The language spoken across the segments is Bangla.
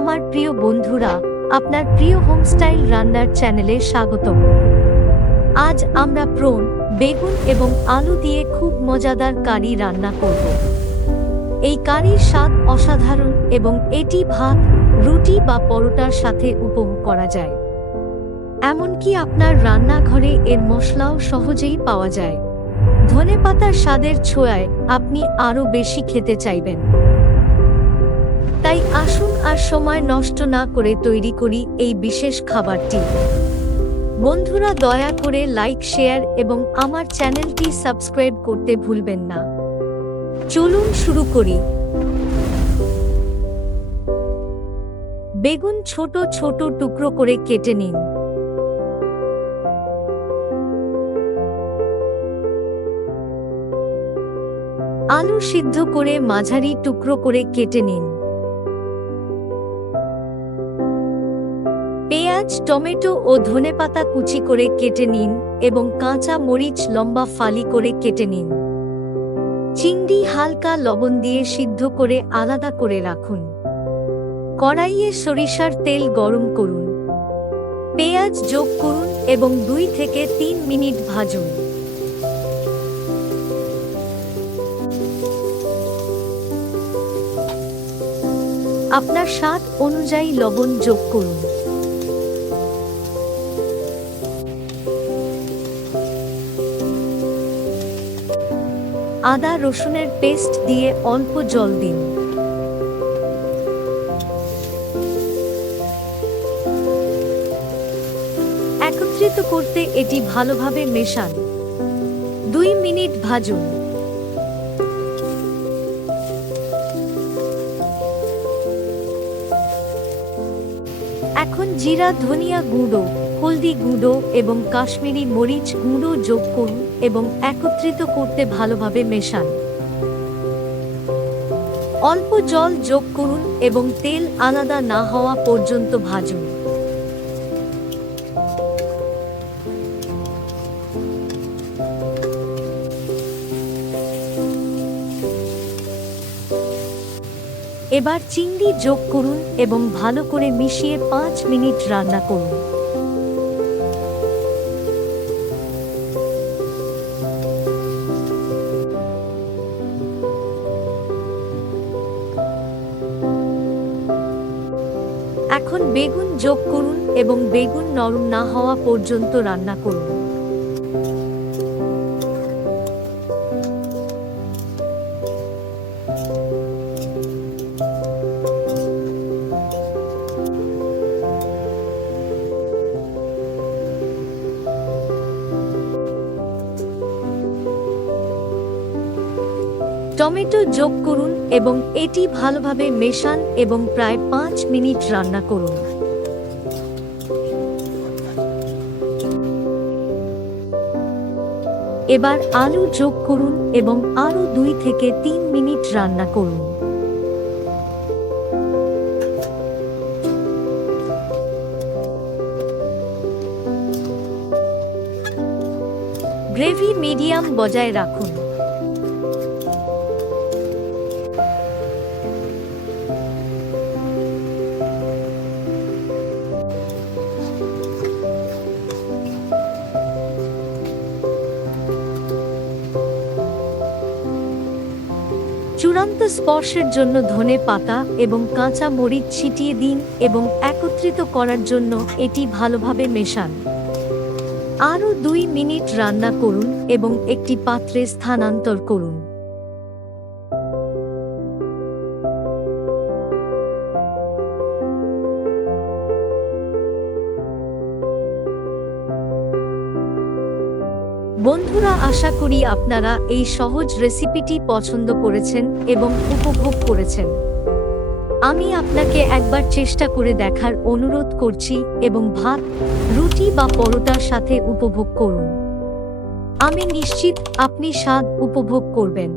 আমার প্রিয় বন্ধুরা, আপনার প্রিয় হোমস্টাইল রান্নার চ্যানেলে স্বাগতম। আজ আমরা প্রন, বেগুন এবং আলু দিয়ে খুব মজাদার কারি রান্না করব। এই কারির স্বাদ অসাধারণ এবং এটি ভাত, রুটি বা পরোটার সাথে উপভোগ করা যায়। এমনকি আপনার রান্নাঘরে এর মশলাও সহজেই পাওয়া যায়। ধনেপাতার স্বাদের ছোঁয়ায় আপনি আরও বেশি খেতে চাইবেন। তাই আসুন আর সময় নষ্ট না করে তৈরি করি এই বিশেষ খাবারটি। বন্ধুরা, দয়া করে লাইক, শেয়ার এবং আমার চ্যানেলটি সাবস্ক্রাইব করতে ভুলবেন না। চলুন শুরু করি। বেগুন ছোট ছোট টুকরো করে কেটে নিন। আলু সিদ্ধ করে মাঝারি টুকরো করে কেটে নিন। পেঁয়াজ, টমেটো ও ধনেপাতা কুচি করে কেটে নিন এবং কাঁচা মরিচ লম্বা ফালি করে কেটে নিন। চিংড়ি হালকা লবণ দিয়ে সিদ্ধ করে আলাদা করে রাখুন। কড়াইয়ে সরিষার তেল গরম করুন। পেঁয়াজ যোগ করুন এবং 2 থেকে 3 মিনিট ভাজুন। আপনার স্বাদ অনুযায়ী লবণ যোগ করুন। আদা রসুনের পেস্ট দিয়ে অল্প জল দিন। একত্রিত করতে এটি ভালোভাবে মেশান। 2 মিনিট ভাজুন। এখন জিরা, ধনিয়া গুঁড়ো, হলদি গুঁড়ো এবং কাশ্মীরি মরিচ গুঁড়ো যোগ করুন এবং একত্রিত করতে ভালোভাবে মেশান। অল্প জল যোগ করুন এবং তেল আলাদা না হওয়া পর্যন্ত ভাজুন। এবার চিংড়ি যোগ করুন এবং ভালো করে মিশিয়ে 5 মিনিট রান্না করুন। এখন বেগুন যোগ করুন এবং বেগুন নরম না হওয়া পর্যন্ত রান্না করুন। টমেটো যোগ করুন এবং এটি ভালোভাবে মেশান এবং প্রায় 5 মিনিট রান্না করুন। এবার আলু যোগ করুন এবং আরও 2 থেকে 3 মিনিট রান্না করুন। গ্রেভি মিডিয়াম বজায় রাখুন। চূড়ান্ত স্পর্শের জন্য ধনে পাতা এবং কাঁচা মরিচ ছিটিয়ে দিন এবং একত্রিত করার জন্য এটি ভালোভাবে মেশান। আরও 2 মিনিট রান্না করুন এবং একটি পাত্রে স্থানান্তর করুন। বন্ধুরা, আশা করি আপনারা এই সহজ রেসিপিটি পছন্দ করেছেন এবং উপভোগ করেছেন। আমি আপনাকে একবার চেষ্টা করে দেখার অনুরোধ করছি এবং ভাত, রুটি বা পরোটার সাথে উপভোগ করুন। আমি নিশ্চিত আপনি স্বাদ উপভোগ করবেন।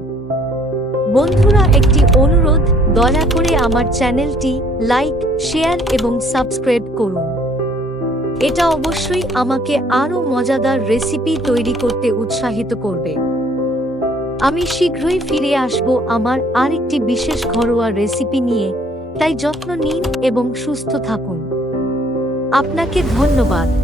বন্ধুরা, একটি অনুরোধ, দয়া করে আমার চ্যানেলটি লাইক, শেয়ার এবং সাবস্ক্রাইব করুন। এটা অবশ্যই আমাকে আরও মজাদার রেসিপি তৈরি করতে উৎসাহিত করবে। আমি শীঘ্রই ফিরে আসব আমার আরেকটি বিশেষ ঘরোয়া রেসিপি নিয়ে। তাই যত্ন নিন এবং সুস্থ থাকুন। আপনাকে ধন্যবাদ।